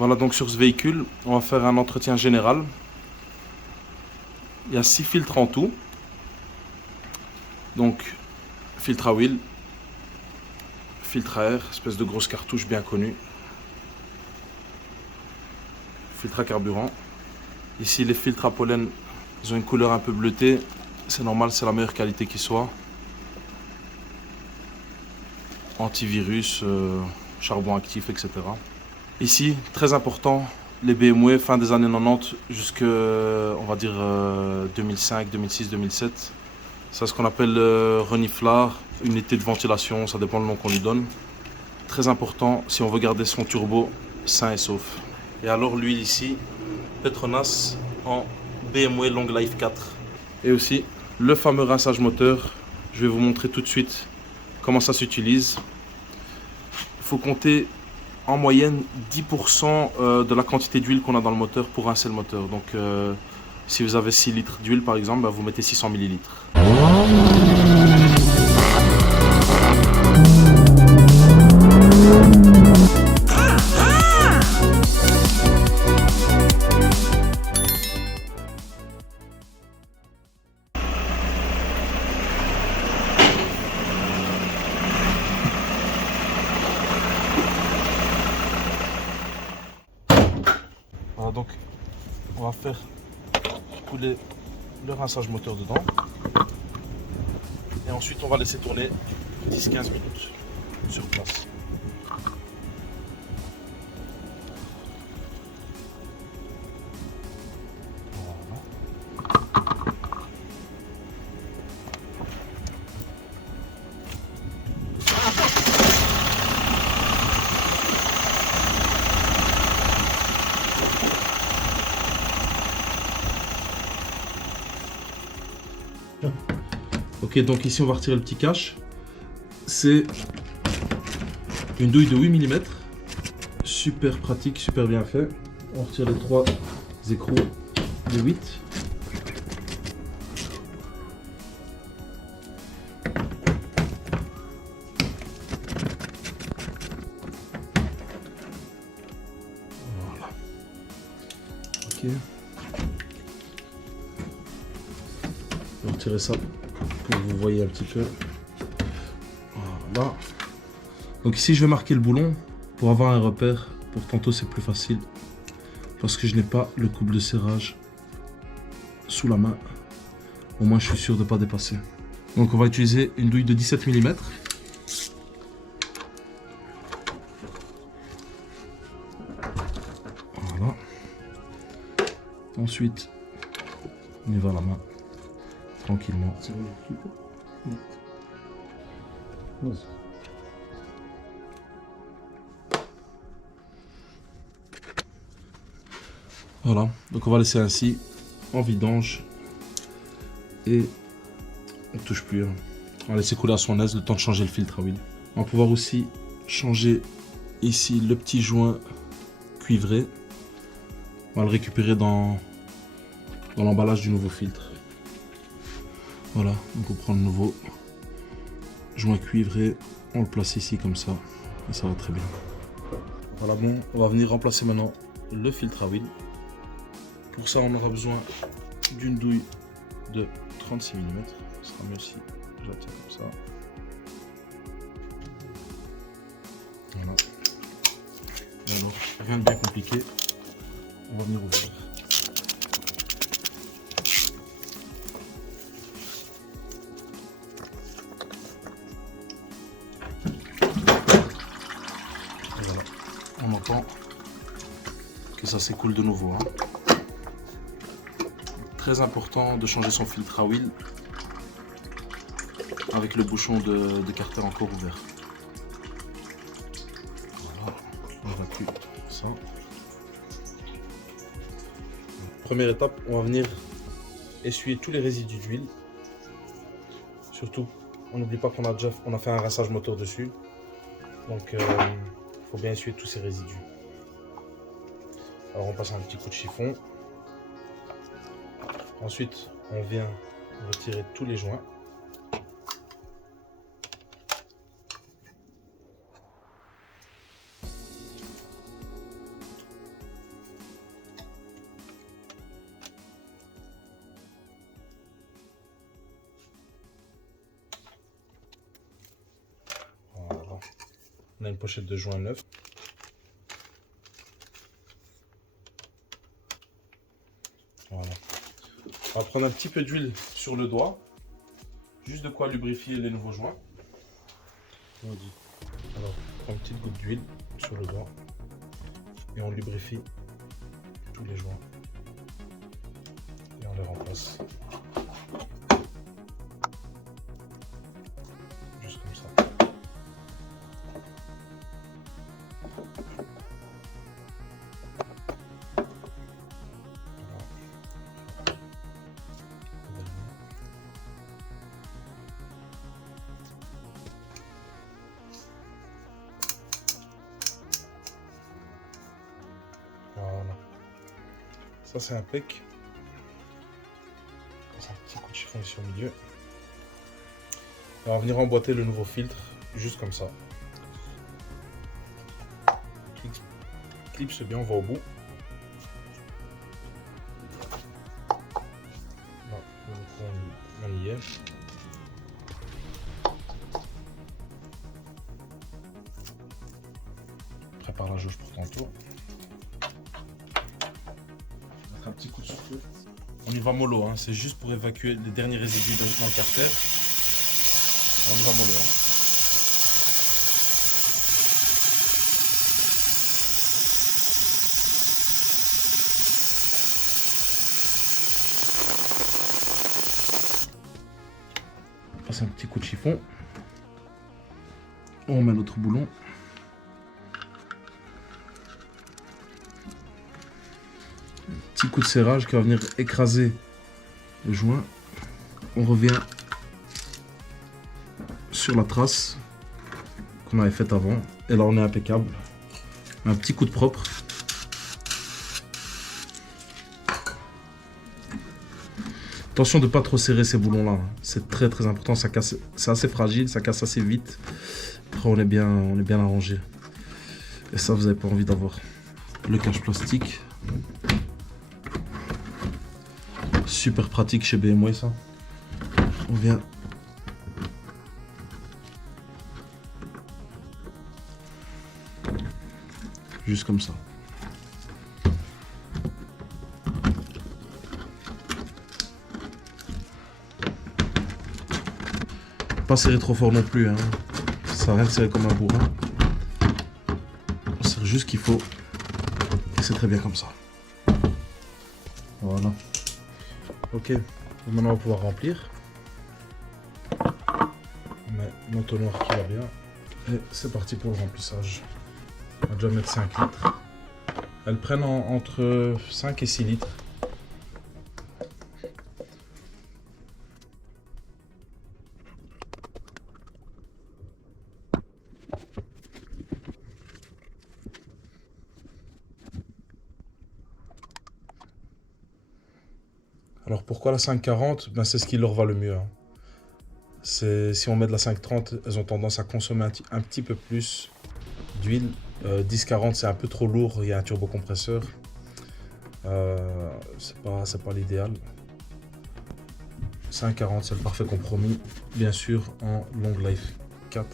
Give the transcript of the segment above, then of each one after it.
Voilà, donc sur ce véhicule, on va faire un entretien général. Il y a 6 filtres en tout. Donc, filtre à huile, filtre à air, espèce de grosse cartouche bien connue. Filtre à carburant. Ici, les filtres à pollen, ils ont une couleur un peu bleutée. C'est normal, c'est la meilleure qualité qui soit. Antivirus, charbon actif, etc. Ici, très important, les BMW fin des années 90 jusqu'à, on va dire, 2005, 2006, 2007. C'est ce qu'on appelle reniflard, unité de ventilation, ça dépend du nom qu'on lui donne. Très important si on veut garder son turbo sain et sauf. Et alors l'huile ici, Petronas en BMW Long Life 4. Et aussi le fameux rinçage moteur. Je vais vous montrer tout de suite comment ça s'utilise. Il faut compter en moyenne 10% de la quantité d'huile qu'on a dans le moteur pour rincer le moteur. Donc si vous avez 6 litres d'huile par exemple, vous mettez 600 millilitres. Voilà, donc on va faire couler le rinçage moteur dedans et ensuite on va laisser tourner 10-15 minutes sur place. Ok, donc ici on va retirer le petit cache. C'est une douille de 8 mm. Super pratique, super bien fait. On retire les 3 écrous de 8. Voilà. Ok. On va retirer ça pour que vous voyez un petit peu. Voilà. Donc ici je vais marquer le boulon pour avoir un repère. Pour tantôt c'est plus facile parce que je n'ai pas le couple de serrage sous la main. Au moins je suis sûr de ne pas dépasser. Donc on va utiliser une douille de 17 mm. Voilà. Ensuite on y va à la main tranquillement. Voilà, donc on va laisser ainsi en vidange et on ne touche plus. On va laisser couler à son aise le temps de changer le filtre à huile. On va pouvoir aussi changer ici le petit joint cuivré. On va le récupérer dans l'emballage du nouveau filtre. Voilà, donc on prend le nouveau joint cuivré, on le place ici comme ça et ça va très bien. Voilà, bon, on va venir remplacer maintenant le filtre à huile. Pour ça, on aura besoin d'une douille de 36 mm. Ce sera mieux si je la tiens comme ça. Voilà. Et alors, rien de bien compliqué. On va venir ouvrir. Et voilà. On entend que ça s'écoule de nouveau. Très important de changer son filtre à huile avec le bouchon de carter encore ouvert. Voilà, on évacue ça. Première étape, on va venir essuyer tous les résidus d'huile. Surtout, on n'oublie pas qu'on a fait un rinçage moteur dessus. Donc, il faut bien essuyer tous ces résidus. Alors, on passe un petit coup de chiffon. Ensuite, on vient retirer tous les joints. On a une pochette de joint neuf. Voilà. On va prendre un petit peu d'huile sur le doigt. Juste de quoi lubrifier les nouveaux joints. On dit. Alors, on prend une petite goutte d'huile sur le doigt. Et on lubrifie tous les joints. Et on les remplace. Juste comme ça. Voilà. Ça c'est impec. Un petit coup de chiffon ici au milieu. On va venir emboîter le nouveau filtre juste comme ça. Clipse bien, on va au bout. Là, on y est. Prépare la jauge pour tantôt. Mettre un petit coup de souffle. On y va mollo, hein. C'est juste pour évacuer les derniers résidus dans le carter. On y va mollo. Hein. On passe un petit coup de chiffon. On met l'autre boulon. Petit coup de serrage qui va venir écraser le joint. On revient sur la trace qu'on avait faite avant. Et là on est impeccable. Un petit coup de propre. Attention de ne pas trop serrer ces boulons là. C'est très important. Ça casse, c'est assez fragile, ça casse assez vite. Après on est bien arrangé. Et ça vous n'avez pas envie d'avoir. Le cache plastique. Super pratique chez BMW ça. On vient juste comme ça. Pas serrer trop fort non plus, hein. Ça sert à rien de serrer comme un bourrin. On serre juste qu'il faut. Et c'est très bien comme ça. Voilà. Ok, maintenant on va pouvoir remplir. On met l'entonnoir qui va bien. Et c'est parti pour le remplissage. On va déjà mettre 5 litres. Elles prennent entre 5 et 6 litres. Alors pourquoi la 540? Ben, c'est ce qui leur va le mieux. Hein. Si on met de la 530, elles ont tendance à consommer un petit peu plus d'huile. 1040 c'est un peu trop lourd, il y a un turbocompresseur. C'est pas l'idéal. 540 c'est le parfait compromis. Bien sûr en Long Life 4.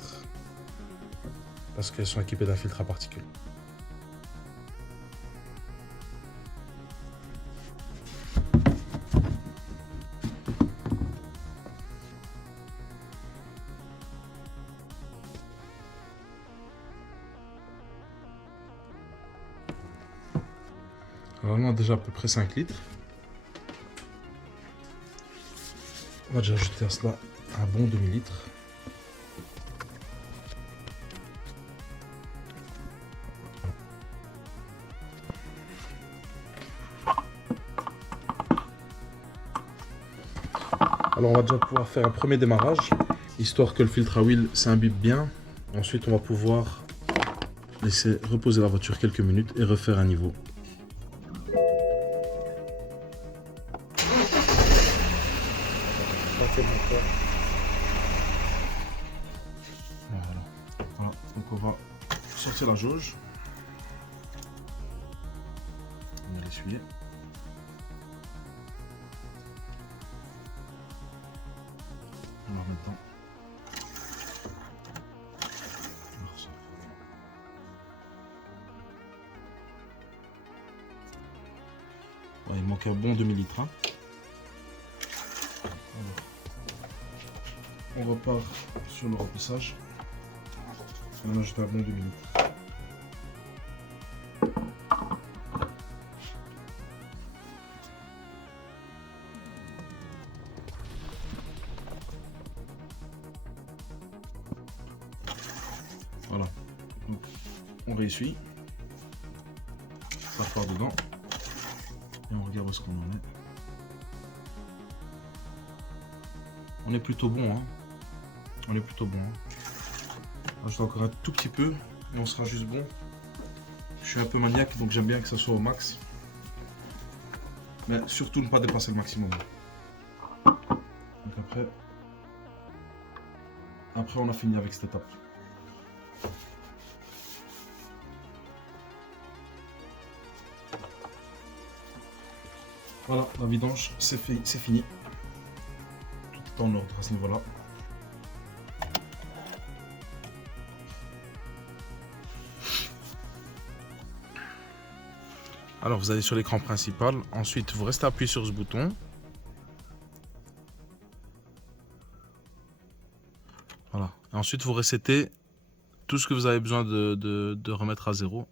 Parce qu'elles sont équipées d'un filtre à particules. Alors on a déjà à peu près 5 litres. On va déjà ajouter à cela un bon demi-litre. Alors on va déjà pouvoir faire un premier démarrage, histoire que le filtre à huile s'imbibe bien. Ensuite on va pouvoir laisser reposer la voiture quelques minutes et refaire un niveau. Voilà. Donc on va sortir la jauge. On va l'essuyer. On va remettre dedans. Ouais, il manque un bon demi-litre. Hein. On repart sur le remplissage. On ajoute un bon demi-litre. Voilà. Donc, on réessuie. Ça repart dedans. Et on regarde où est-ce qu'on en est. On est plutôt bon, hein. On est plutôt bon. Hein. Rajoute encore un tout petit peu et on sera juste bon. Je suis un peu maniaque, donc j'aime bien que ça soit au max. Mais surtout ne pas dépasser le maximum. Donc après on a fini avec cette étape. Voilà, la vidange, c'est fini. Tout est en ordre à ce niveau-là. Alors vous allez sur l'écran principal, ensuite vous restez appuyé sur ce bouton. Voilà, et ensuite vous resettez tout ce que vous avez besoin de remettre à zéro.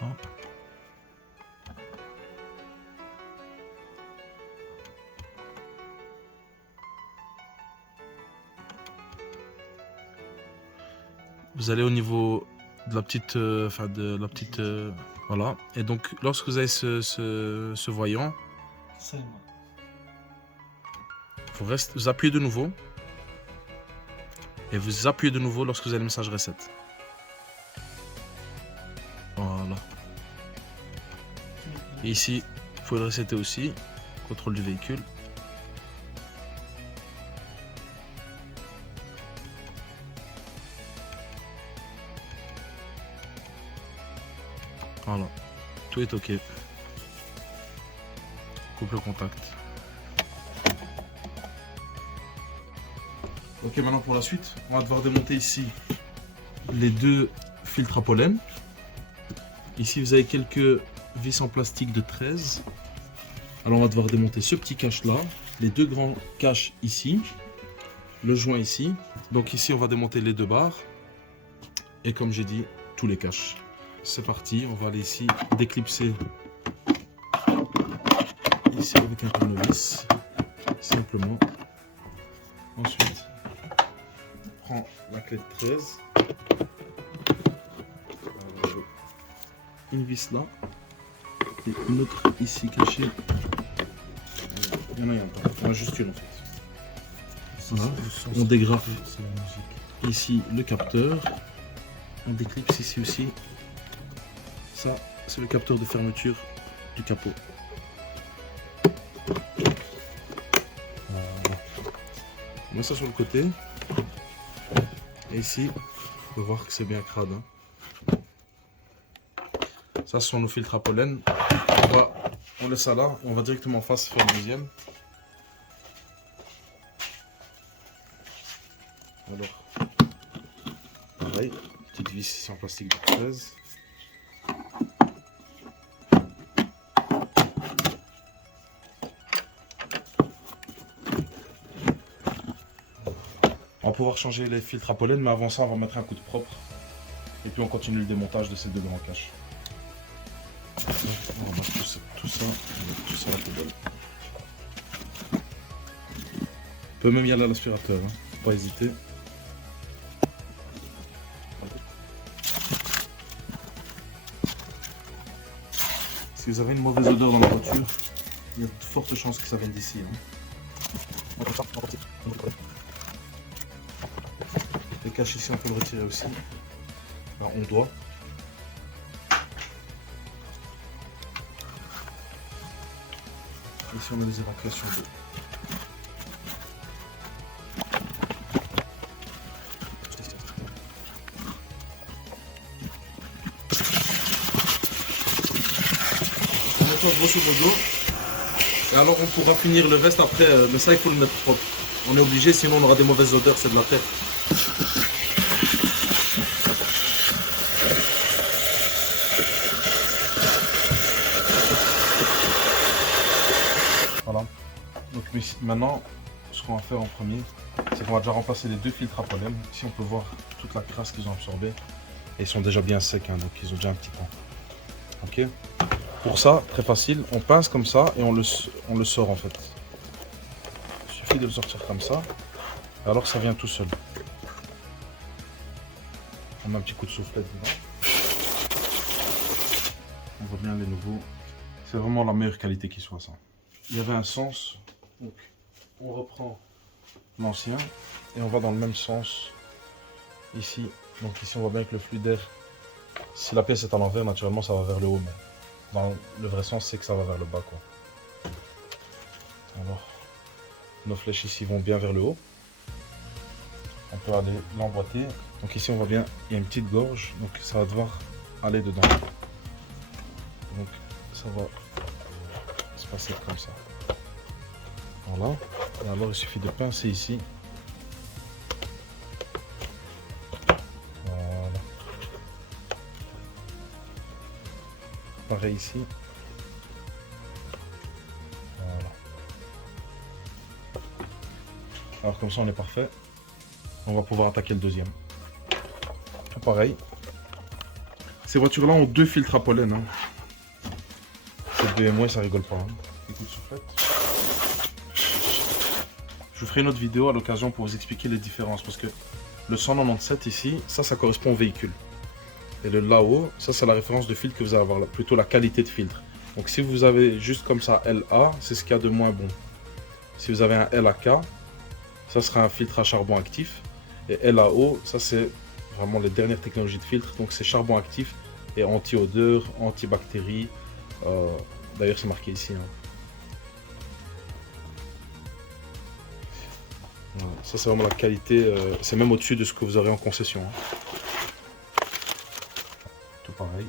Hop. Vous allez au niveau de la petite, voilà. Et donc lorsque vous avez ce voyant, vous appuyez de nouveau et vous appuyez de nouveau lorsque vous avez le message reset. Voilà. Et ici, il faut le resetter aussi. Contrôle du véhicule. Voilà, tout est ok. Coupe le contact. Ok, maintenant pour la suite, on va devoir démonter ici les deux filtres à pollen. Ici, vous avez quelques vis en plastique de 13. Alors, on va devoir démonter ce petit cache là, les deux grands caches ici, le joint ici. Donc ici, on va démonter les deux barres. Et comme j'ai dit, tous les caches. C'est parti, on va aller ici déclipser ici avec un tournevis, simplement. Ensuite, on prend la clé de 13, une vis là, et une autre ici cachée. Il y en a un, il y en a juste une en fait. Voilà. On dégrafe ici le capteur, on déclipse ici aussi. Ça, c'est le capteur de fermeture du capot. On met ça sur le côté. Et ici, on peut voir que c'est bien crade. Hein. Ça, ce sont nos filtres à pollen. On laisse ça là. On va directement en face faire le deuxième. Alors, pareil, petite vis ici en plastique de 13. On va pouvoir changer les filtres à pollen, mais avant ça, on va mettre un coup de propre. Et puis on continue le démontage de ces deux grands caches. On va mettre tout ça à la poubelle. On peut même y aller à l'aspirateur, hein. Faut pas hésiter. Si vous avez une mauvaise odeur dans la voiture, il y a de fortes chances que ça vienne d'ici. Hein. Les caches ici, on peut le retirer aussi. Alors, on doit. Ici, on a des évacuations d'eau. Grosso modo, Et alors on pourra finir le reste après, mais ça il faut le mettre propre. On est obligé, sinon on aura des mauvaises odeurs, c'est de la terre. Voilà. Donc maintenant, ce qu'on va faire en premier, c'est qu'on va déjà remplacer les deux filtres à pollen. Ici on peut voir toute la crasse qu'ils ont absorbée. Et ils sont déjà bien secs, hein, donc ils ont déjà un petit temps. Ok. Pour ça, très facile, on pince comme ça et on le sort en fait. Il suffit de le sortir comme ça. Alors ça vient tout seul. On met un petit coup de soufflette dedans. On voit bien les nouveaux. C'est vraiment la meilleure qualité qui soit ça. Il y avait un sens. Donc on reprend l'ancien et on va dans le même sens ici. Donc ici on voit bien que le flux d'air, si la pièce est à l'envers, naturellement ça va vers le haut. Mais dans le vrai sens, c'est que ça va vers le bas, quoi. Alors, nos flèches ici vont bien vers le haut. On peut aller l'emboîter. Donc ici, on voit bien, il y a une petite gorge. Donc ça va devoir aller dedans. Donc ça va se passer comme ça. Voilà. Et alors, il suffit de pincer ici. Voilà. Pareil ici. Voilà. Alors comme ça on est parfait. On va pouvoir attaquer le deuxième. Tout pareil. Ces voitures là ont deux filtres à pollen. Hein. Cette BMW ça rigole pas. Hein. Écoute, soufflette. Je vous ferai une autre vidéo à l'occasion pour vous expliquer les différences. Parce que le 197 ici, ça correspond au véhicule. Et le là-haut, ça c'est la référence de filtre que vous allez avoir, là, plutôt la qualité de filtre. Donc si vous avez juste comme ça LA, c'est ce qu'il y a de moins bon. Si vous avez un LAK, ça sera un filtre à charbon actif. Et LAO, ça c'est vraiment les dernières technologies de filtre. Donc c'est charbon actif et anti-odeur, anti-bactéries. D'ailleurs c'est marqué ici. Hein. Voilà. Ça c'est vraiment la qualité, c'est même au-dessus de ce que vous aurez en concession. Hein. Tout pareil.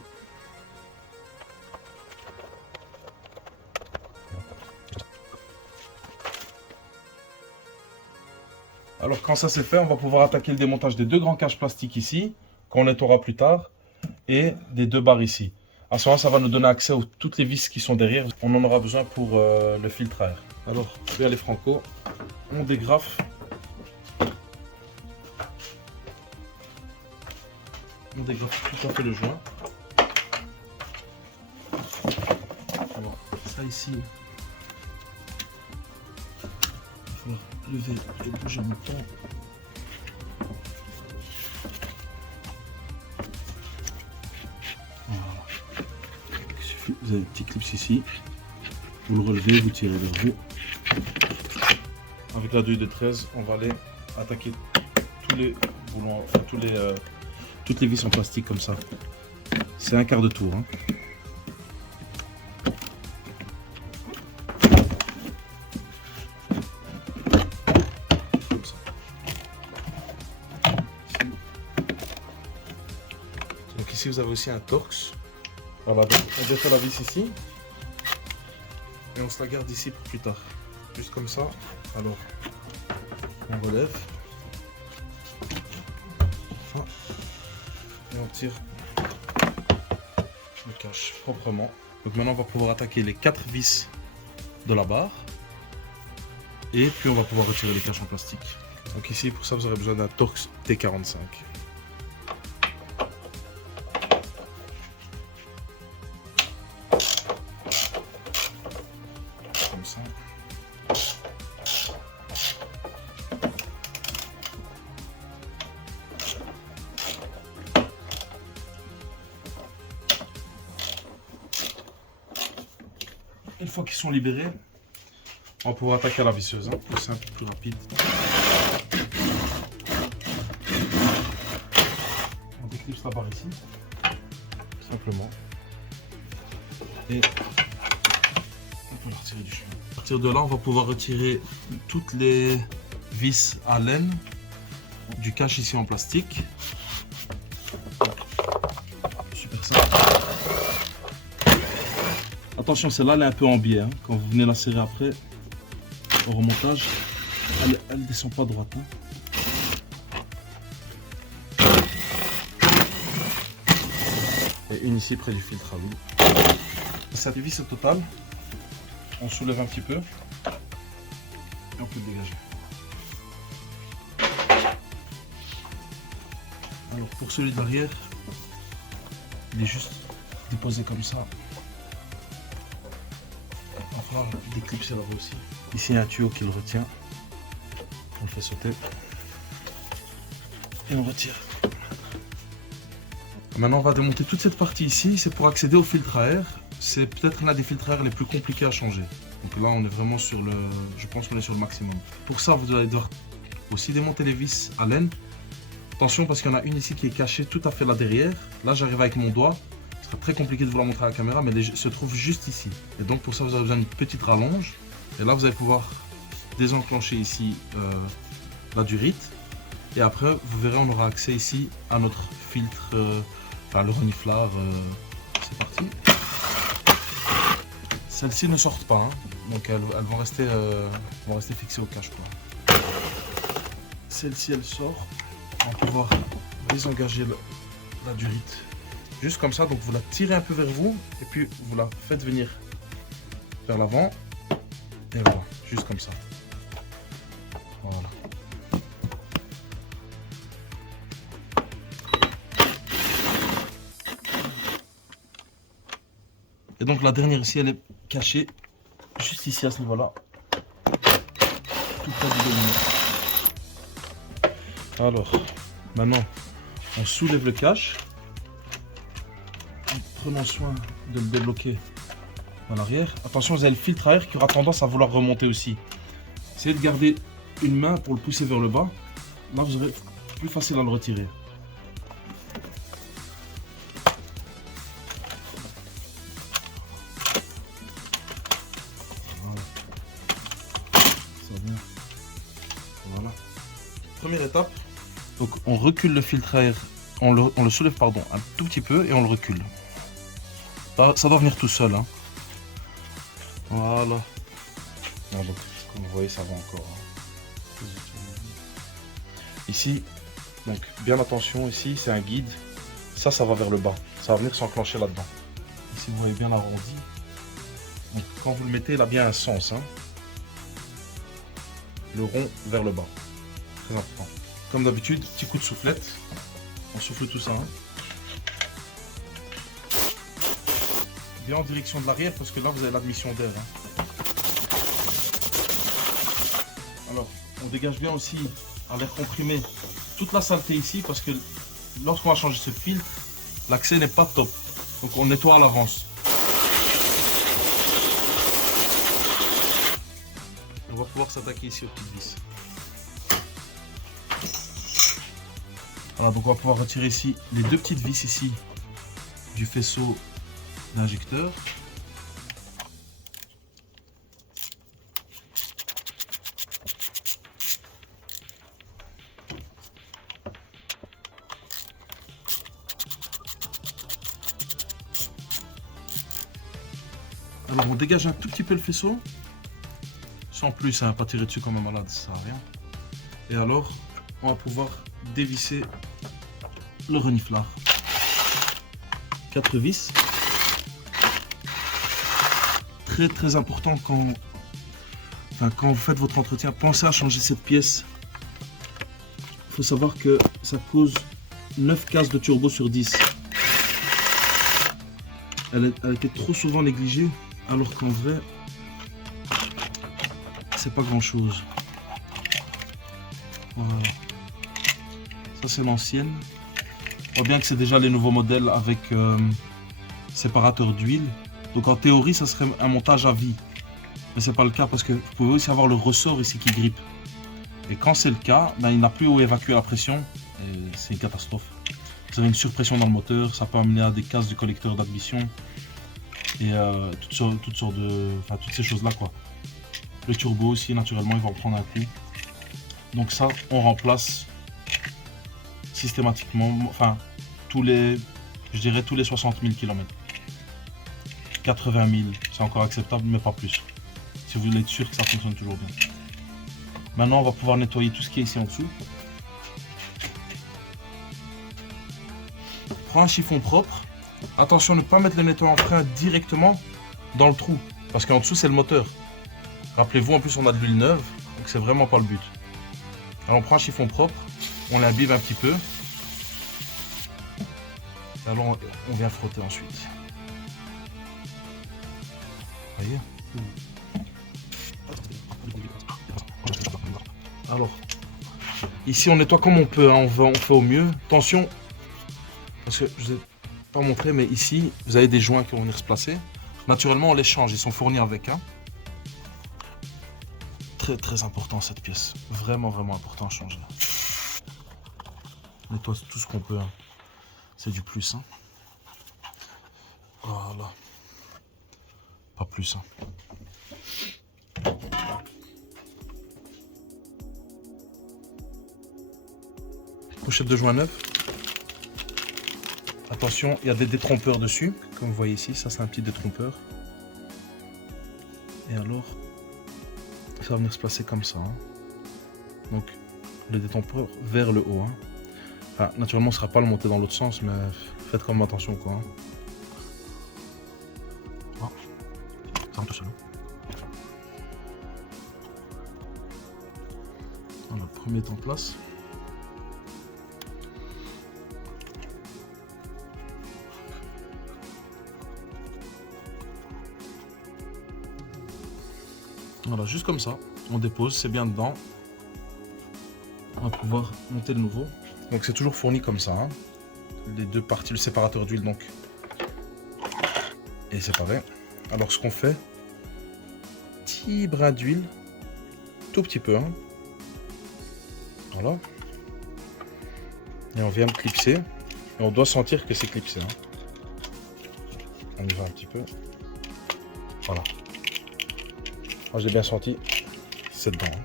Alors quand ça c'est fait, on va pouvoir attaquer le démontage des deux grands caches plastiques ici, qu'on nettoiera plus tard, et des deux barres ici. À ce moment, ça va nous donner accès à toutes les vis qui sont derrière. On en aura besoin pour le filtre à air. Alors, bien les Franco, on dégrafe. On dégrafe tout à fait le joint. Alors, ça ici, il va falloir lever et bouger en même temps. Voilà. Il suffit, vous avez un petit clip ici. Vous le relevez, vous tirez vers vous. Avec la douille de 13, on va aller attaquer tous les boulons, enfin, toutes les vis en plastique comme ça. C'est un quart de tour. Hein. Comme ça. Donc ici vous avez aussi un torx. Voilà, donc on défait la vis ici. Et on se la garde ici pour plus tard. Juste comme ça. Alors, on relève. Enfin, et on tire le cache proprement. Donc maintenant on va pouvoir attaquer les 4 vis de la barre. Et puis on va pouvoir retirer les caches en plastique. Donc ici pour ça vous aurez besoin d'un Torx T45. Comme ça. Une fois qu'ils sont libérés, on va pouvoir attaquer à la visseuse, hein, plus simple, plus rapide. On déclipse la barre ici, simplement. Et on peut la retirer du chemin. À partir de là, on va pouvoir retirer toutes les vis à laine du cache ici en plastique. Super simple. attention, celle-là elle est un peu en biais. Hein. Quand vous venez la serrer après, au remontage, elle descend pas droite. Hein. Et une ici près du filtre à huile. Ça dévisse au total. On soulève un petit peu. Et on peut le dégager. Alors pour celui d'arrière, il est juste déposé comme ça. On va falloir déclipser là aussi. Ici il y a un tuyau qui le retient. On le fait sauter. Et on retire. Maintenant on va démonter toute cette partie ici. C'est pour accéder au filtre à air. C'est peut-être l'un des filtres à air les plus compliqués à changer. Donc là on est vraiment sur le... Je pense qu'on est sur le maximum. Pour ça vous allez devoir aussi démonter les vis à laine. Attention parce qu'il y en a une ici qui est cachée tout à fait là derrière. Là j'arrive avec mon doigt. Ce sera très compliqué de vous la montrer à la caméra, mais elle se trouve juste ici. Et donc pour ça vous avez besoin d'une petite rallonge. Et là vous allez pouvoir désenclencher ici la durite. Et après vous verrez on aura accès ici à notre filtre, enfin le reniflard. C'est parti. Celles-ci ne sortent pas, hein. Donc elles vont rester fixées au cache. Celle-ci elle sort. On va pouvoir désengager la durite juste comme ça, donc vous la tirez un peu vers vous et puis vous la faites venir vers l'avant et voilà, juste comme ça. Voilà. Et donc la dernière ici elle est cachée juste ici à ce niveau là, tout près du dominé. Alors, maintenant, on soulève le cache. Prenons soin de le débloquer en arrière. Attention, vous avez le filtre à air qui aura tendance à vouloir remonter aussi. Essayez de garder une main pour le pousser vers le bas. Là, vous aurez plus facile à le retirer. Voilà. Ça vient. Voilà. Première étape. Donc on recule le filtre à air, on le soulève pardon, un tout petit peu et on le recule. Ça doit venir tout seul. Hein. Voilà. Ah, donc, comme vous voyez ça va encore. Hein. Ici, donc bien attention, ici c'est un guide. Ça va vers le bas. Ça va venir s'enclencher là-dedans. Ici vous voyez bien l'arrondi. Donc quand vous le mettez, il a bien un sens. Hein. Le rond vers le bas. Très important. Comme d'habitude, petit coup de soufflette. On souffle tout ça. Hein. Bien en direction de l'arrière parce que là vous avez l'admission d'air. Hein. Alors, on dégage bien aussi à l'air comprimé toute la saleté ici parce que lorsqu'on va changer ce filtre, l'accès n'est pas top. Donc on nettoie à l'avance. On va pouvoir s'attaquer ici aux petites vis. Voilà, donc on va pouvoir retirer ici les deux petites vis ici du faisceau d'injecteur. Alors on dégage un tout petit peu le faisceau, sans plus, hein, pas tirer dessus comme un malade, ça sert à rien. Et alors on va pouvoir dévisser le reniflard. 4 vis. Très important quand vous faites votre entretien, pensez à changer cette pièce. Il faut savoir que ça cause 9 cases de turbo sur 10. Elle a été trop souvent négligée, alors qu'en vrai, c'est pas grand chose. Voilà. Ça c'est l'ancienne. On voit bien que c'est déjà les nouveaux modèles avec séparateur d'huile. Donc en théorie, ça serait un montage à vie. Mais c'est pas le cas parce que vous pouvez aussi avoir le ressort ici qui grippe. Et quand c'est le cas, ben, il n'a plus où évacuer la pression. Et c'est une catastrophe. Vous avez une surpression dans le moteur, ça peut amener à des casses du collecteur d'admission. Et toutes sortes de... Enfin, toutes ces choses-là, quoi. Le turbo aussi, naturellement, il va en prendre un coup. Donc ça, on remplace systématiquement, enfin, tous les 60 000 km. 80 000, c'est encore acceptable, mais pas plus. Si vous voulez être sûr que ça fonctionne toujours bien. Maintenant, on va pouvoir nettoyer tout ce qui est ici en dessous. Prends un chiffon propre. Attention, ne pas mettre le nettoyant frein directement dans le trou, parce qu'en dessous, c'est le moteur. Rappelez-vous, en plus, on a de l'huile neuve, donc c'est vraiment pas le but. Alors, on prend un chiffon propre, on l'imbibe un petit peu. Et alors, on vient frotter ensuite. Vous voyez? Alors, ici on nettoie comme on peut, hein, on fait au mieux. Attention, parce que je ne vous ai pas montré, mais ici, vous avez des joints qui vont venir se placer. Naturellement, on les change, ils sont fournis avec. Hein. Très très important cette pièce, vraiment vraiment important à changer. On nettoie tout ce qu'on peut, hein. C'est du plus. Hein. Voilà, pas plus. Hein. Pochette de joint neuve. Attention, il y a des détrompeurs dessus, comme vous voyez ici, ça c'est un petit détrompeur. Et alors, ça va venir se placer comme ça. Hein. Donc, le détrompeur vers le haut. Hein. Enfin, naturellement, on ne sera pas le monter dans l'autre sens, mais faites quand même attention. Quoi, hein. Ah, ça rentre tout seul. Voilà, le premier est en place. Voilà, juste comme ça, on dépose, c'est bien dedans. On va pouvoir monter le nouveau. Donc c'est toujours fourni comme ça. Hein. Les deux parties, le séparateur d'huile donc est séparé. Alors ce qu'on fait, petit brin d'huile, tout petit peu. Hein. Voilà. Et on vient de clipser. Et on doit sentir que c'est clipsé. Hein. On y va un petit peu. Voilà. Moi j'ai bien senti, c'est dedans. Hein.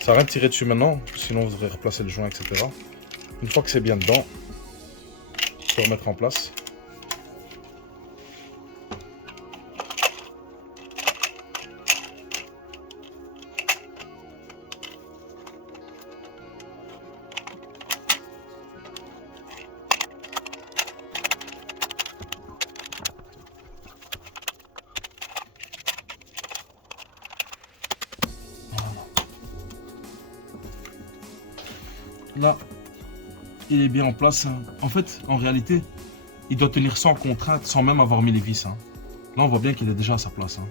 Ça va rien de tirer dessus maintenant, sinon vous devrez replacer le joint, etc. Une fois que c'est bien dedans, il faut remettre en place. Là, il est bien en place. Hein. En fait, en réalité, il doit tenir sans contrainte, sans même avoir mis les vis. Hein. Là, on voit bien qu'il est déjà à sa place. Hein.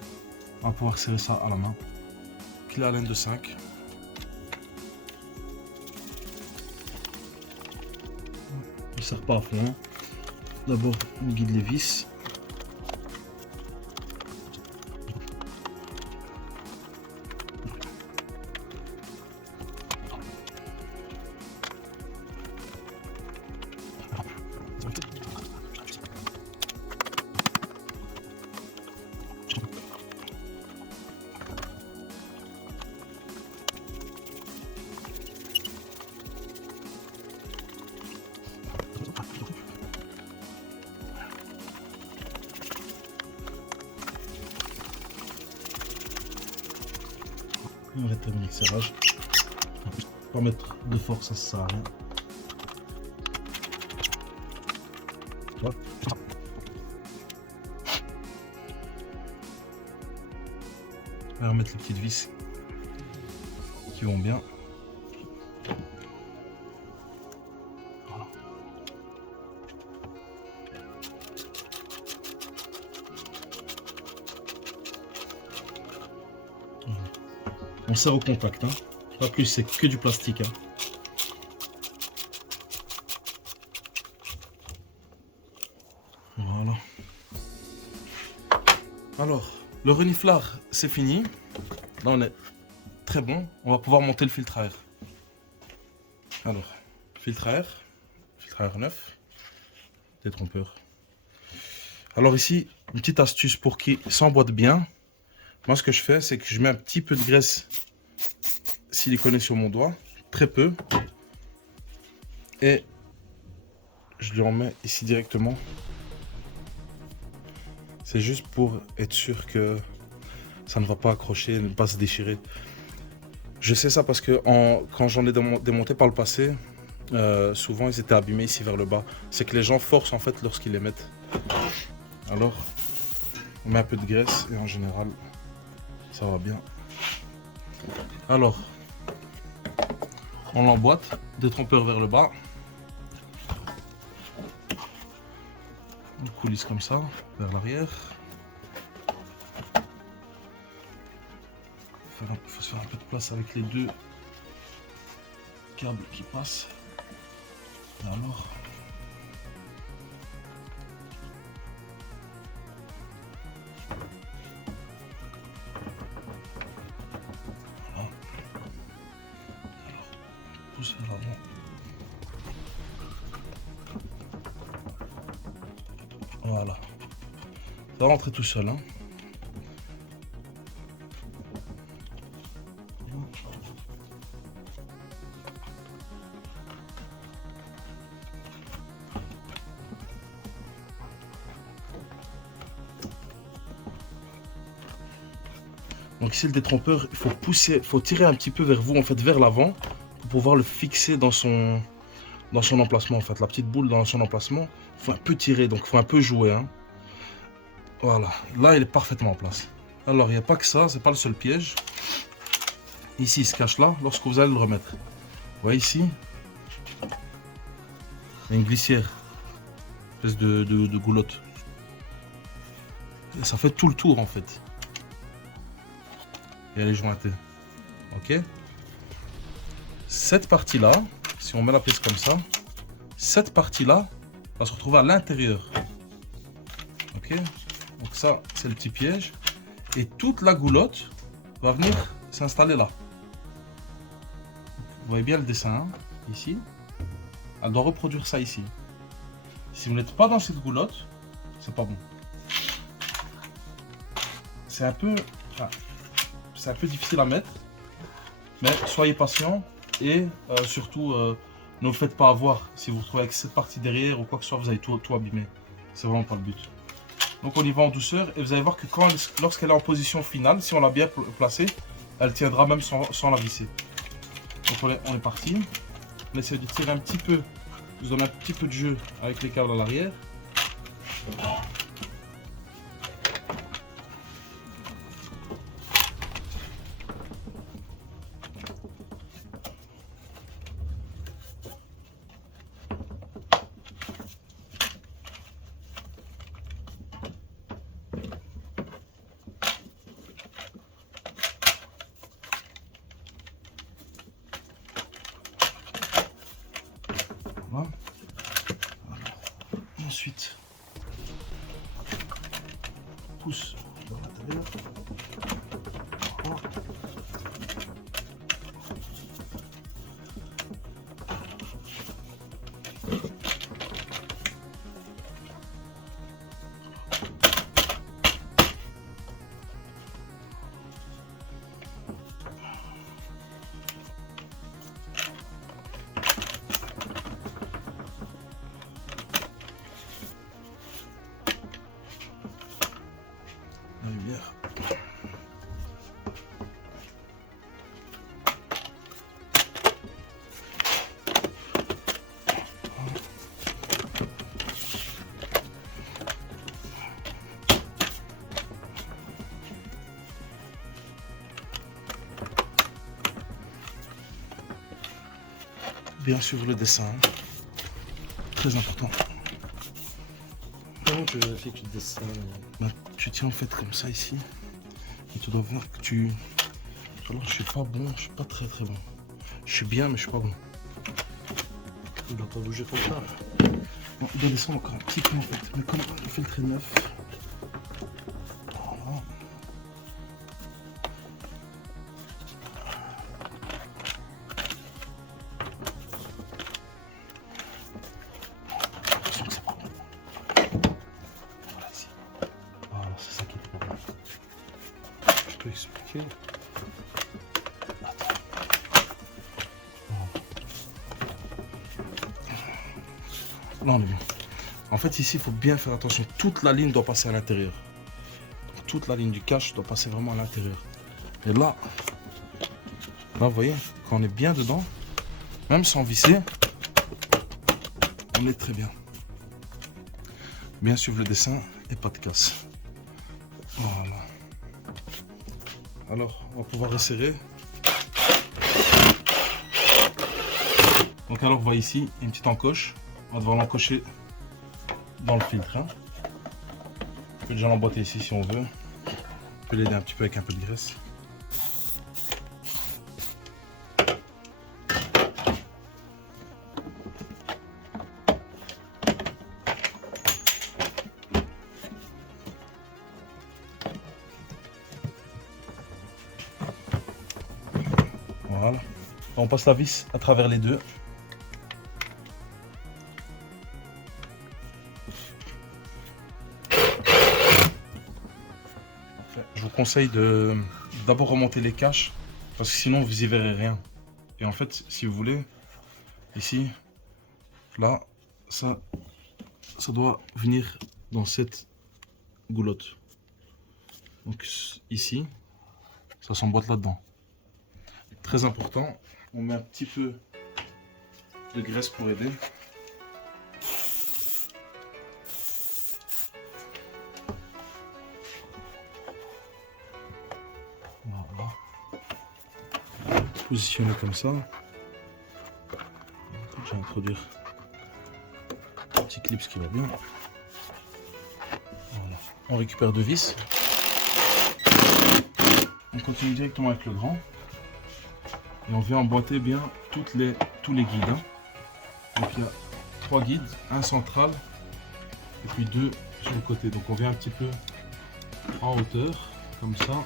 On va pouvoir serrer ça à la main. Clé à laine de 5. Il ne serre pas à fond. Hein. D'abord, on guide les vis. On va terminer le serrage. Pas mettre de force, ça sert à rien. Voilà. On va remettre les petites vis qui vont bien. Voilà. On serre au contact, hein. Pas plus, c'est que du plastique. Hein. Voilà. Alors, le reniflard, c'est fini. Là, on est très bon. On va pouvoir monter le filtre à air. Alors, filtre à air neuf, détrompeur. Alors ici, une petite astuce pour qu'il s'emboîte bien. Moi, ce que je fais, c'est que je mets un petit peu de graisse siliconée sur mon doigt, très peu, et je lui en mets ici directement C'est juste pour être sûr que ça ne va pas accrocher, ne pas se déchirer. Je sais ça parce que quand j'en ai démonté par le passé, souvent ils étaient abîmés ici vers le bas. C'est que les gens forcent en fait lorsqu'ils les mettent. Alors, on met un peu de graisse et en général, ça va bien. Alors, on l'emboîte, détrompeur vers le bas. On coulisse comme ça, vers l'arrière. Il faut se faire un peu de place avec les deux câbles qui passent. Et alors, voilà. Alors, pousse vers l'avant. Voilà. Ça va rentrer tout seul, hein. Donc ici le détrompeur, il faut pousser, il faut tirer un petit peu vers vous, en fait vers l'avant, pour pouvoir le fixer dans son emplacement en fait. La petite boule dans son emplacement, il faut un peu tirer, donc il faut un peu jouer, hein. Voilà, là il est parfaitement en place. Alors il n'y a pas que ça, c'est pas le seul piège. Ici il se cache là, lorsque vous allez le remettre. Vous voyez ici, il y a une glissière, une espèce de goulotte. Et ça fait tout le tour en fait. Et elle est jointée. Ok. Cette partie-là, si on met la pièce comme ça, cette partie-là va se retrouver à l'intérieur. Ok. Donc ça, c'est le petit piège. Et toute la goulotte va venir s'installer là. Vous voyez bien le dessin, hein, ici. Elle doit reproduire ça ici. Si vous n'êtes pas dans cette goulotte, c'est pas bon. C'est un peu... Enfin, c'est un peu difficile à mettre, mais soyez patient et surtout ne vous faites pas avoir. Si vous vous retrouvez avec cette partie derrière ou quoi que ce soit, vous allez tout abîmer. C'est vraiment pas le but. Donc on y va en douceur et vous allez voir que lorsqu'elle est en position finale, si on l'a bien placée, elle tiendra même sans la visser. Donc on est parti. On essaie de tirer un petit peu, je donne un petit peu de jeu avec les câbles à l'arrière. Voilà. Ensuite, pousse dans l'intérieur. Voilà. La lumière. Bien suivre le dessin, hein. Très important. Comment tu vérifies que tu dessines? Bah, tu tiens en fait comme ça ici et tu dois voir que tu... Alors je suis pas bon, je suis pas très bon. Je suis bien mais je suis pas bon. Il doit pas bouger comme ça. Non, il doit descendre encore un petit peu en fait, mais comme on fait le trait neuf. Voilà. Voilà ici. Voilà, c'est ça qui est pas bon. Je peux expliquer. Attends. Là on est bien. En fait ici il faut bien faire attention, toute la ligne doit passer à l'intérieur. toute la ligne du cache doit passer vraiment à l'intérieur. Et là, vous voyez, quand on est bien dedans, même sans visser, on est très bien. Bien suivre le dessin et pas de casse. Voilà. Alors, on va pouvoir resserrer. Donc alors, vous voyez ici, une petite encoche. On va devoir l'encocher dans le filtre. Hein. On peut déjà l'emboîter ici si on veut. On peut l'aider un petit peu avec un peu de graisse. Voilà. On passe la vis à travers les deux. Je vous conseille de d'abord remonter les caches parce que sinon vous y verrez rien. Et en fait, si vous voulez, ici, là, ça doit venir dans cette goulotte. Donc ici, ça s'emboîte là-dedans. Très important, on met un petit peu de graisse pour aider. Voilà. Positionner comme ça. Je vais introduire un petit clip qui va bien. Voilà. On récupère deux vis. On continue directement avec le grand. Et on vient emboîter bien tous les guides. Hein. Donc il y a 3 guides, un central et puis 2 sur le côté. Donc on vient un petit peu en hauteur, comme ça.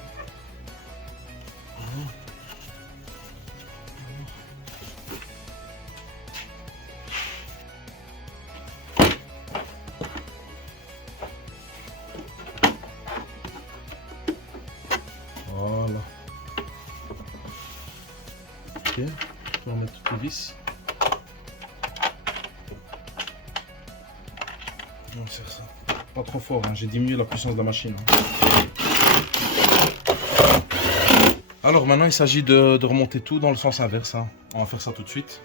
Voilà. Ok, on va mettre toutes les vis. On serre ça. Pas trop fort, hein. J'ai diminué la puissance de la machine. Hein. Alors maintenant il s'agit de remonter tout dans le sens inverse. Hein. On va faire ça tout de suite.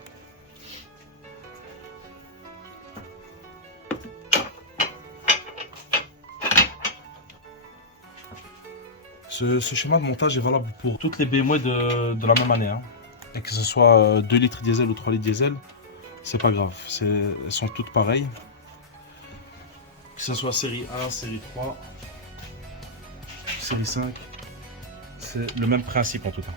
Ce schéma de montage est valable pour toutes les BMW de la même année. Hein. Et que ce soit 2 litres diesel ou 3 litres diesel, c'est pas grave. Elles sont toutes pareilles. Que ce soit série 1, série 3, série 5, c'est le même principe en tout cas.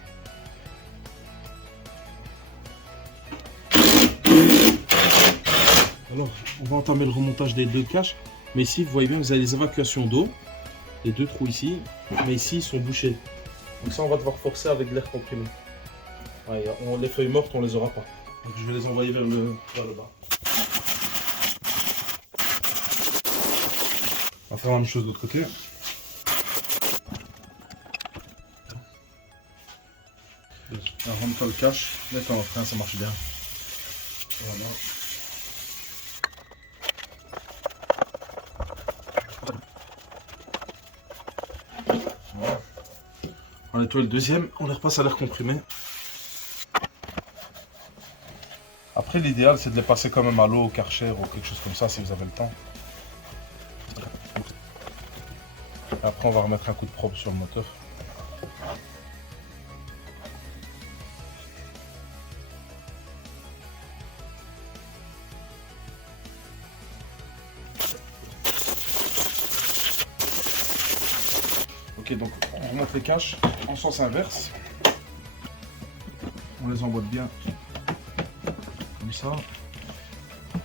Alors, on va entamer le remontage des deux caches. Mais ici, vous voyez bien, vous avez les évacuations d'eau. Les 2 trous ici, mais ici ils sont bouchés. Donc ça on va devoir forcer avec de l'air comprimé. Ouais, les feuilles mortes on les aura pas. Donc je vais les envoyer vers le bas. On va faire la même chose de l'autre côté. On rentre pas le cache, mettre en frein, ça marche bien. Voilà. On nettoie le deuxième, on les repasse à l'air comprimé. Après l'idéal c'est de les passer quand même à l'eau, au Karcher ou quelque chose comme ça si vous avez le temps. Et après on va remettre un coup de probe sur le moteur. Ok, donc on remonte les caches en sens inverse. On les emboîte bien comme ça.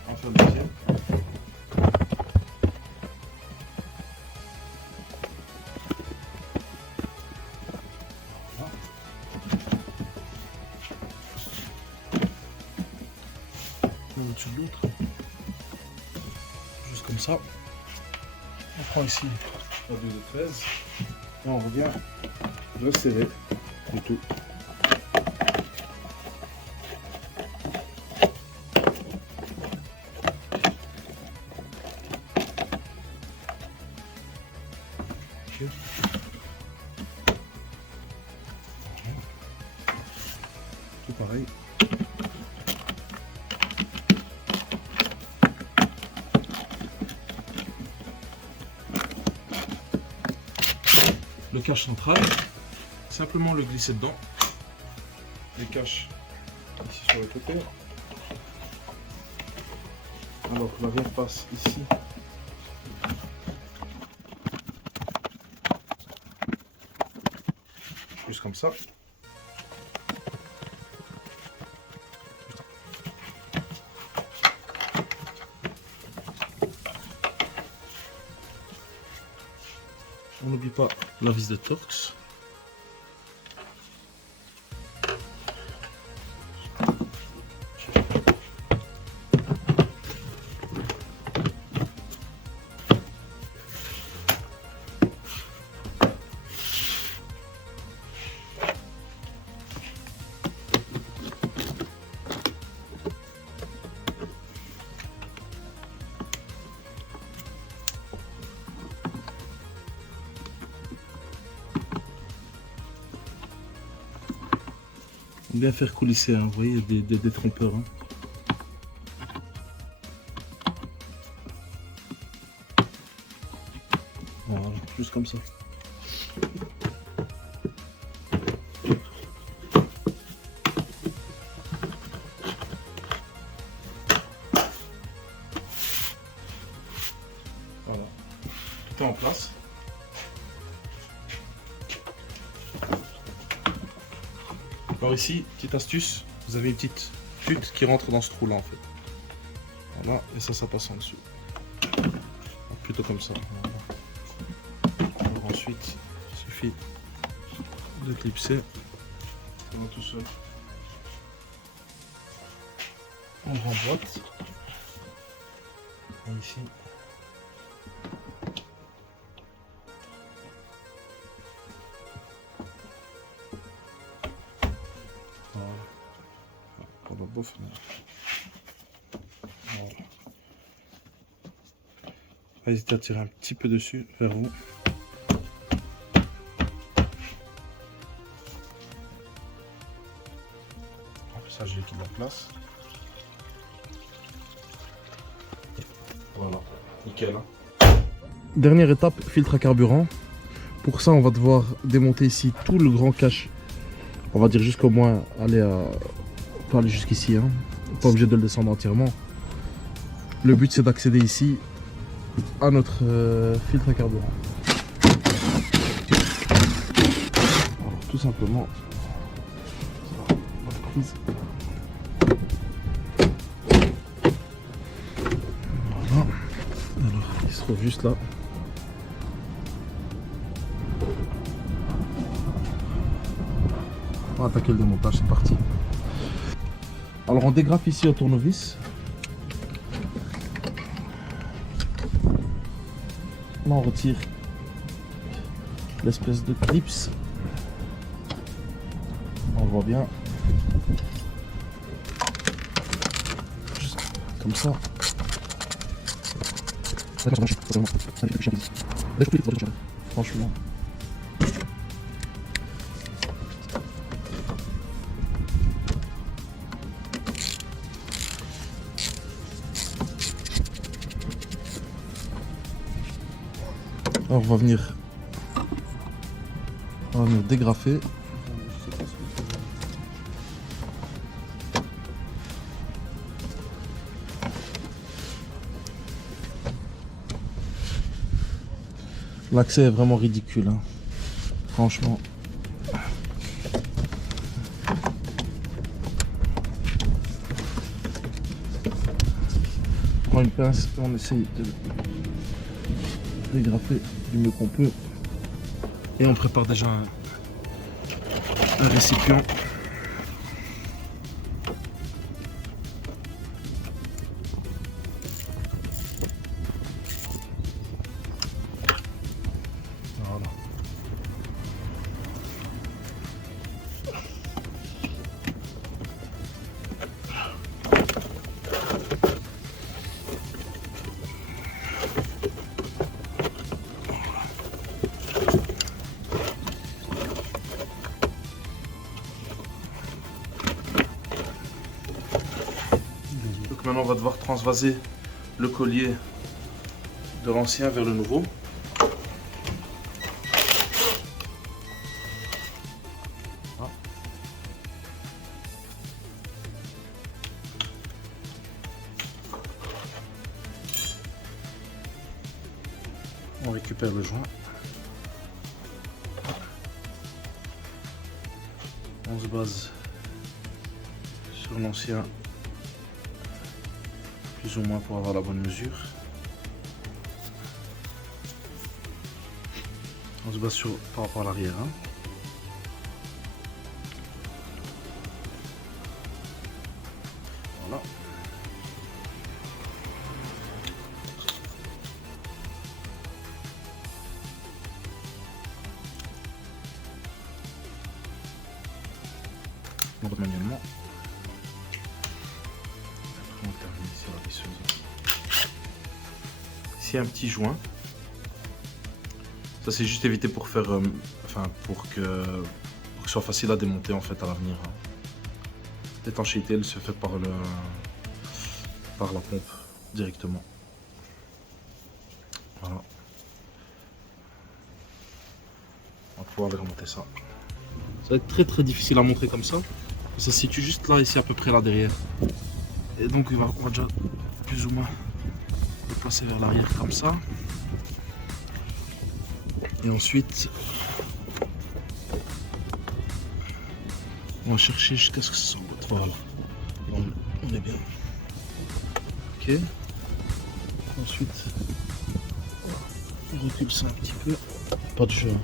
On va faire le deuxième. Voilà. L'un au-dessus de l'autre. Juste comme ça. On prend ici la 2 de 13. Et on revient resserrer du tout. Okay. tout pareil. Le cache central, simplement le glisser dedans. Les caches ici sur le côté. Alors la verre passe ici. Juste comme ça. On n'oublie pas la vis de Torx. Bien faire coulisser, hein. Vous voyez, il y a des trompeurs. Hein. Voilà, juste comme ça. Voilà, tout est en place. Alors ici, petite astuce, vous avez une petite pute qui rentre dans ce trou là en fait. Voilà, et ça passe en dessous. Plutôt comme ça. Voilà. Alors ensuite, il suffit de clipser. Ça va tout seul. On remboîte. Et ici. Pour le beau fenêtre. Voilà. N'hésitez à tirer un petit peu dessus vers vous. Ça, j'ai qui de la place. Voilà, nickel. Dernière étape, filtre à carburant. Pour ça, on va devoir démonter ici tout le grand cache. On va dire jusqu'au moins aller à... On peut aller jusqu'ici, hein. Pas obligé de le descendre entièrement. Le but c'est d'accéder ici à notre filtre à carburant. Alors, tout simplement, la prise. Voilà. Alors, il se trouve juste là. On va attaquer le démontage, c'est parti. Alors on dégrafe ici au tournevis. Là on retire l'espèce de clips. On le voit bien. Juste comme ça. Franchement. Alors on va venir dégrafer. L'accès est vraiment ridicule, hein. Franchement. On prend une pince et on essaye de dégrafer du mieux qu'on peut. Et on prépare déjà un récipient. Voilà. Donc maintenant on va devoir transvaser le collier de l'ancien vers le nouveau. On récupère le joint. On se base sur l'ancien plus ou moins pour avoir la bonne mesure. On se base par rapport à l'arrière. Hein. Voilà. On va manuellement. Après on termine ici la visseuse. Ici un petit joint. Ça c'est juste évité pour faire, pour que ce soit facile à démonter en fait à l'avenir. L'étanchéité elle se fait par la pompe directement. Voilà. On va pouvoir aller remonter ça. Ça va être très difficile à montrer comme ça. Ça se situe juste là, ici à peu près là derrière. Et donc on va déjà plus ou moins le placer vers l'arrière comme ça. Et ensuite, on va chercher jusqu'à ce que ce soit voilà. On est bien. Ok. Ensuite, on recule ça un petit peu. Pas de jeu.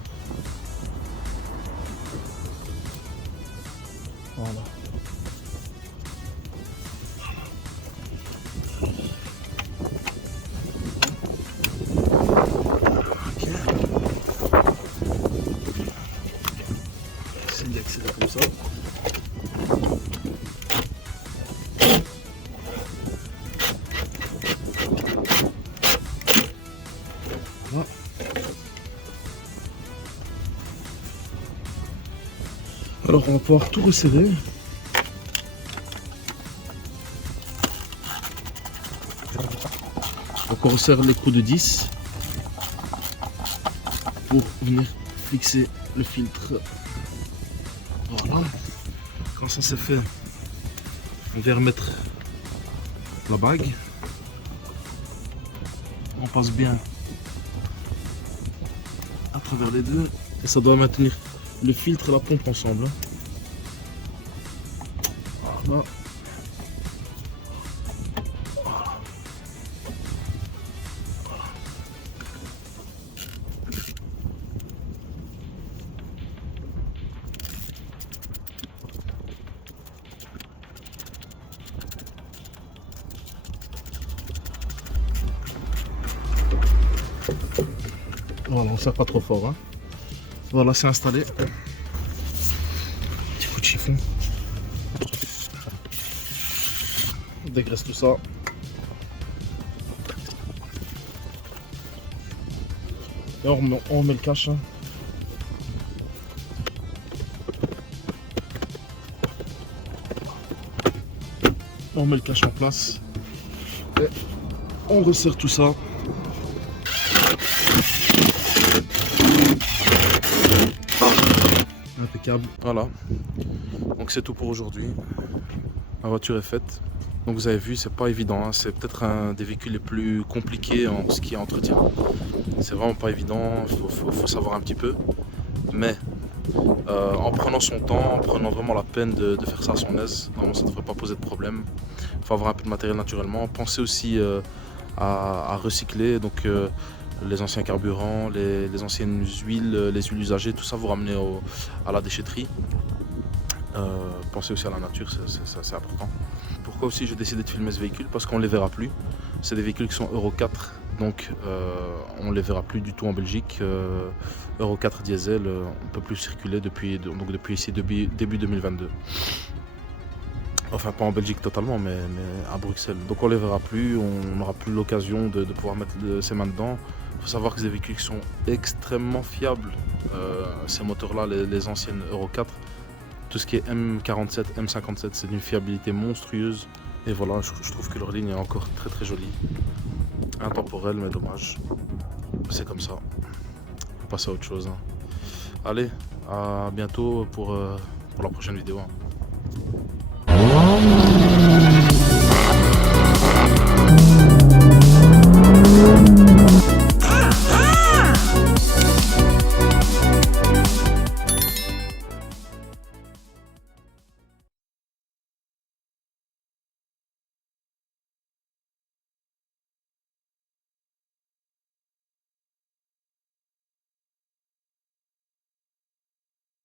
Voilà. Ok. C'est d'accéder comme ça. Voilà. Alors on va pouvoir tout resserrer. Donc on resserre l'écrou de 10 pour venir fixer le filtre. Voilà. Quand ça c'est fait, on vient remettre la bague. On passe bien à travers les deux et ça doit maintenir le filtre et la pompe ensemble. Voilà. Voilà, on ne serre pas trop fort. Hein. Voilà, c'est installé. Petit coup de chiffon. On dégraisse tout ça. Et on remet le cache. Hein. On met le cache en place. Et on resserre tout ça. Impeccable. Voilà. Donc c'est tout pour aujourd'hui. La voiture est faite. Donc vous avez vu, c'est pas évident. Hein. C'est peut-être un des véhicules les plus compliqués en ce qui est entretien. C'est vraiment pas évident. Faut savoir un petit peu. Mais en prenant son temps, en prenant vraiment la peine de faire ça à son aise, normalement ça ne devrait pas poser de problème. Il faut avoir un peu de matériel naturellement. Pensez aussi à recycler. Donc les anciens carburants, les anciennes huiles, les huiles usagées, tout ça vous ramenez à la déchetterie. Pensez aussi à la nature, c'est important. Pourquoi aussi j'ai décidé de filmer ce véhicule? Parce qu'on ne les verra plus. C'est des véhicules qui sont Euro 4, donc on ne les verra plus du tout en Belgique. Euro 4 diesel, on ne peut plus circuler depuis ici début 2022. Enfin, pas en Belgique totalement, mais à Bruxelles. Donc on ne les verra plus, on n'aura plus l'occasion de pouvoir mettre ses mains dedans. Il faut savoir que c'est des véhicules qui sont extrêmement fiables. Ces moteurs-là, les anciennes Euro 4, tout ce qui est M47, M57, c'est d'une fiabilité monstrueuse. Et voilà, je trouve que leur ligne est encore très très jolie. Intemporelle, mais dommage. C'est comme ça. On va passer à autre chose, hein. Allez, à bientôt pour la prochaine vidéo, hein.